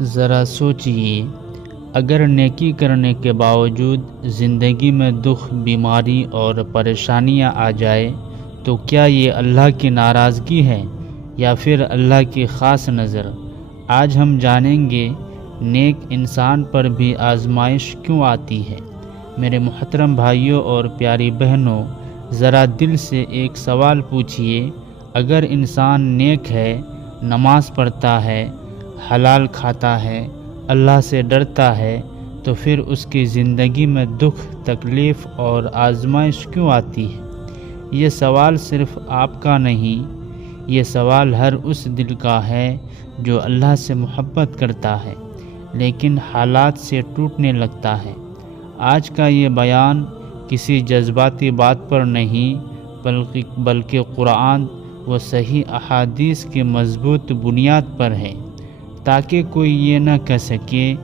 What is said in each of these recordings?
ذرا سوچئے، اگر نیکی کرنے کے باوجود زندگی میں دکھ، بیماری اور پریشانیاں آ جائے تو کیا یہ اللہ کی ناراضگی ہے یا پھر اللہ کی خاص نظر؟ آج ہم جانیں گے نیک انسان پر بھی آزمائش کیوں آتی ہے۔ میرے محترم بھائیوں اور پیاری بہنوں، ذرا دل سے ایک سوال پوچھئے، اگر انسان نیک ہے، نماز پڑھتا ہے، حلال کھاتا ہے، اللہ سے ڈرتا ہے، تو پھر اس کی زندگی میں دکھ، تکلیف اور آزمائش کیوں آتی ہے؟ یہ سوال صرف آپ کا نہیں، یہ سوال ہر اس دل کا ہے جو اللہ سے محبت کرتا ہے لیکن حالات سے ٹوٹنے لگتا ہے۔ آج کا یہ بیان کسی جذباتی بات پر نہیں بلکہ قرآن و صحیح احادیث کی مضبوط بنیاد پر ہے، تاکہ کوئی یہ نہ کہہ سکے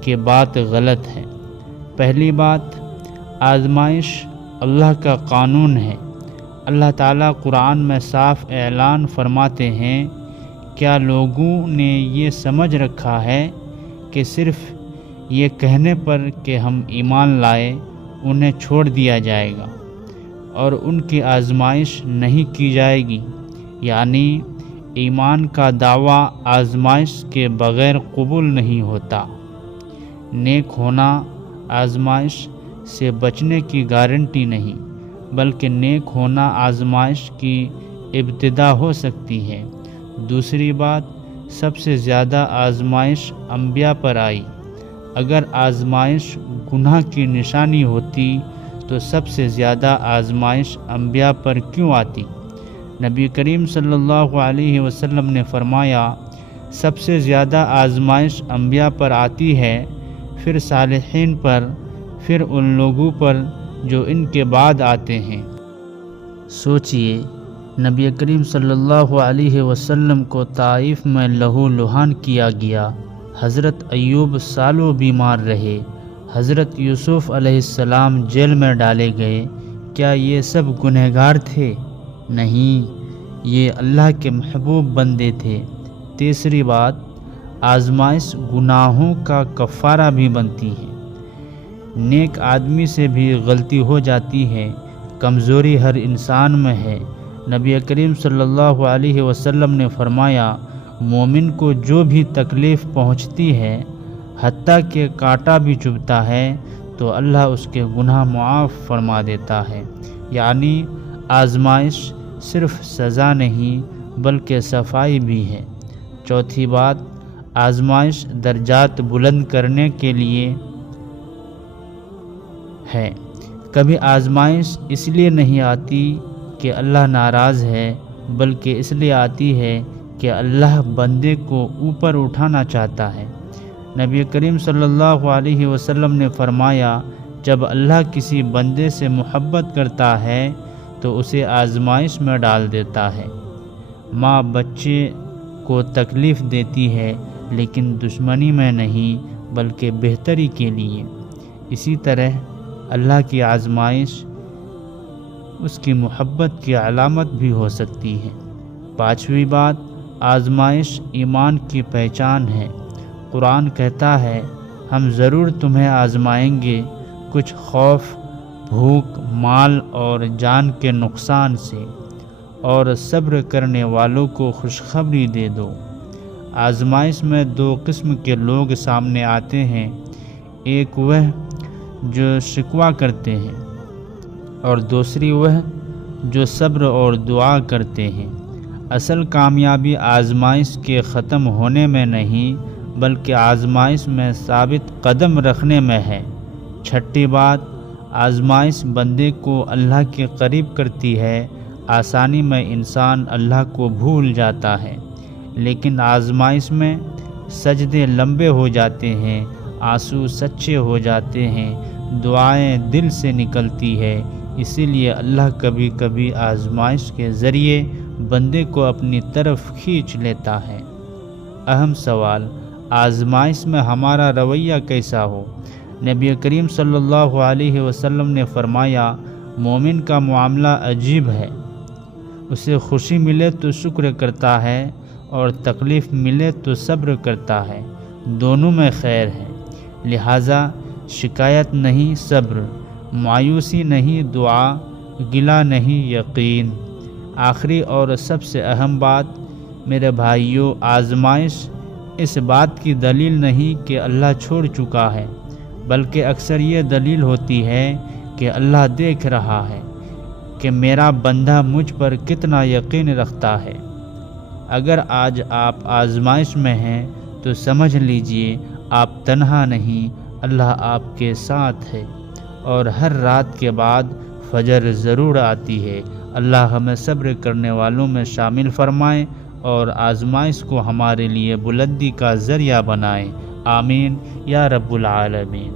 کہ بات غلط ہے۔ پہلی بات، آزمائش اللہ کا قانون ہے۔ اللہ تعالیٰ قرآن میں صاف اعلان فرماتے ہیں، کیا لوگوں نے یہ سمجھ رکھا ہے کہ صرف یہ کہنے پر کہ ہم ایمان لائے انہیں چھوڑ دیا جائے گا اور ان کی آزمائش نہیں کی جائے گی؟ یعنی ایمان کا دعویٰ آزمائش کے بغیر قبول نہیں ہوتا۔ نیک ہونا آزمائش سے بچنے کی گارنٹی نہیں، بلکہ نیک ہونا آزمائش کی ابتدا ہو سکتی ہے۔ دوسری بات، سب سے زیادہ آزمائش انبیاء پر آئی۔ اگر آزمائش گناہ کی نشانی ہوتی تو سب سے زیادہ آزمائش انبیاء پر کیوں آتی؟ نبی کریم صلی اللہ علیہ وسلم نے فرمایا، سب سے زیادہ آزمائش انبیاء پر آتی ہے، پھر صالحین پر، پھر ان لوگوں پر جو ان کے بعد آتے ہیں۔ سوچئے، نبی کریم صلی اللہ علیہ وسلم کو طائف میں لہو لہان کیا گیا، حضرت ایوب سالوں بیمار رہے، حضرت یوسف علیہ السلام جیل میں ڈالے گئے۔ کیا یہ سب گنہگار تھے؟ نہیں، یہ اللہ کے محبوب بندے تھے۔ تیسری بات، آزمائش گناہوں کا کفارہ بھی بنتی ہے۔ نیک آدمی سے بھی غلطی ہو جاتی ہے، کمزوری ہر انسان میں ہے۔ نبی کریم صلی اللہ علیہ وسلم نے فرمایا، مومن کو جو بھی تکلیف پہنچتی ہے، حتیٰ کہ کانٹا بھی چبھتا ہے، تو اللہ اس کے گناہ معاف فرما دیتا ہے۔ یعنی آزمائش صرف سزا نہیں بلکہ صفائی بھی ہے۔ چوتھی بات، آزمائش درجات بلند کرنے کے لیے ہے۔ کبھی آزمائش اس لیے نہیں آتی کہ اللہ ناراض ہے، بلکہ اس لیے آتی ہے کہ اللہ بندے کو اوپر اٹھانا چاہتا ہے۔ نبی کریم صلی اللہ علیہ وسلم نے فرمایا، جب اللہ کسی بندے سے محبت کرتا ہے تو اسے آزمائش میں ڈال دیتا ہے۔ ماں بچے کو تکلیف دیتی ہے لیکن دشمنی میں نہیں بلکہ بہتری کے لیے۔ اسی طرح اللہ کی آزمائش اس کی محبت کی علامت بھی ہو سکتی ہے۔ پانچویں بات، آزمائش ایمان کی پہچان ہے۔ قرآن کہتا ہے، ہم ضرور تمہیں آزمائیں گے، کچھ خوف، بھوک، مال اور جان کے نقصان سے، اور صبر کرنے والوں کو خوشخبری دے دو۔ آزمائش میں دو قسم کے لوگ سامنے آتے ہیں، ایک وہ جو شکوہ کرتے ہیں اور دوسری وہ جو صبر اور دعا کرتے ہیں۔ اصل کامیابی آزمائش کے ختم ہونے میں نہیں بلکہ آزمائش میں ثابت قدم رکھنے میں ہے۔ چھٹی بات، آزمائش بندے کو اللہ کے قریب کرتی ہے۔ آسانی میں انسان اللہ کو بھول جاتا ہے، لیکن آزمائش میں سجدے لمبے ہو جاتے ہیں، آنسو سچے ہو جاتے ہیں، دعائیں دل سے نکلتی ہے۔ اسی لیے اللہ کبھی کبھی آزمائش کے ذریعے بندے کو اپنی طرف کھینچ لیتا ہے۔ اہم سوال، آزمائش میں ہمارا رویہ کیسا ہو؟ نبی کریم صلی اللہ علیہ وسلم نے فرمایا، مومن کا معاملہ عجیب ہے، اسے خوشی ملے تو شکر کرتا ہے اور تکلیف ملے تو صبر کرتا ہے۔ دونوں میں خیر ہے، لہٰذا شکایت نہیں صبر، مایوسی نہیں دعا، گلہ نہیں یقین۔ آخری اور سب سے اہم بات میرے بھائیوں، آزمائش اس بات کی دلیل نہیں کہ اللہ چھوڑ چکا ہے، بلکہ اکثر یہ دلیل ہوتی ہے کہ اللہ دیکھ رہا ہے کہ میرا بندہ مجھ پر کتنا یقین رکھتا ہے۔ اگر آج آپ آزمائش میں ہیں تو سمجھ لیجئے آپ تنہا نہیں، اللہ آپ کے ساتھ ہے، اور ہر رات کے بعد فجر ضرور آتی ہے۔ اللہ ہمیں صبر کرنے والوں میں شامل فرمائے اور آزمائش کو ہمارے لیے بلندی کا ذریعہ بنائے۔ آمین یا رب العالمین۔